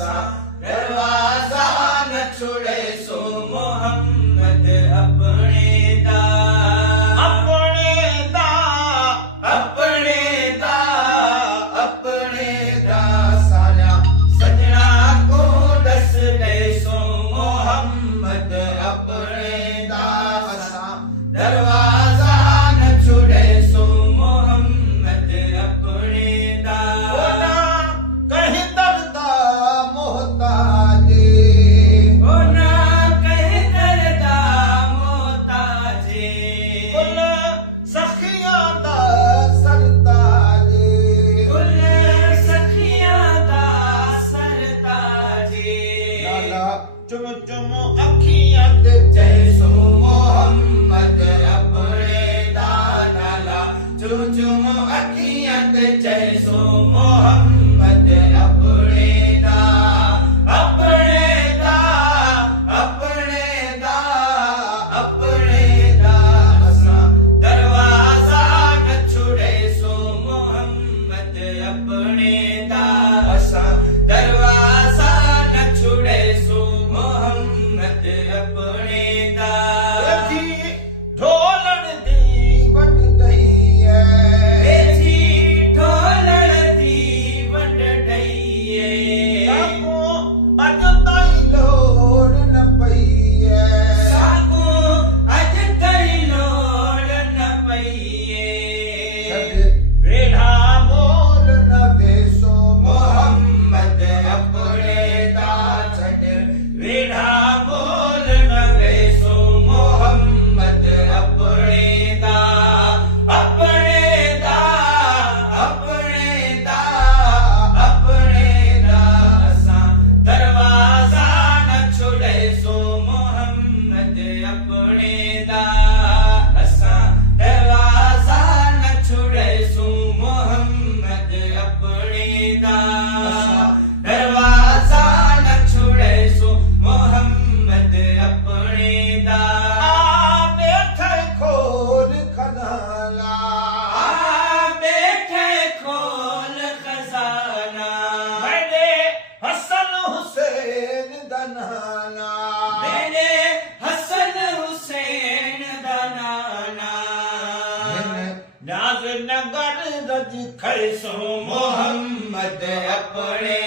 असा दरवाजा न छुड़े सो मोहम्मद अपने दा अपने दा अपने दा अपने दा सारा सजना को दस दे सो मोहम्मद अपने दा असा दरवाजा न छुड़े सो मोहम्मद अपने दा होना कहीं दर्दा मोहताजे होना कहीं दर्दा मोहताजे कुल सखियां दा सरताजे कुल सखियां दा सरताजे लाला चुम चुम अखियां ते जैसो मोहम्मद अपने दा लाला चुम चुम अखियां ते जैसो मोहम्मद अपने दा अपने दा अपने दा अपने दा असा दरवाजा न छुड़े सो मोहम्मद अपने दा असा दरवाजा न छुड़े सो मोहम्मद अपने दा ढोलण दी वट गई है ढोलण दी वट गई है साको अज ताई लोड़ न पई है साको अज ताई लोड़ न पई है वेढ़ा मोल न वेसो मोहम्मद अपने दा छड़ वेढ़ा मोल न वेसो मोहम्मद अपने दा अपने दा अपने दा अपने दा असा दरवाजा न छुड़े सो मोहम्मद अपने दा असा दरवाजा न छुड़े सो मोहम्मद अपने दा दरवाजा न छुड़े सो मोहम्मद अपने दा बैठे खोल खजाना बैठे खोल खजाना मैंने हसन हुसैन दनाना मैंने हसन हुसैन दनाना नाज नगर रज खैसो मोहम्मद अपने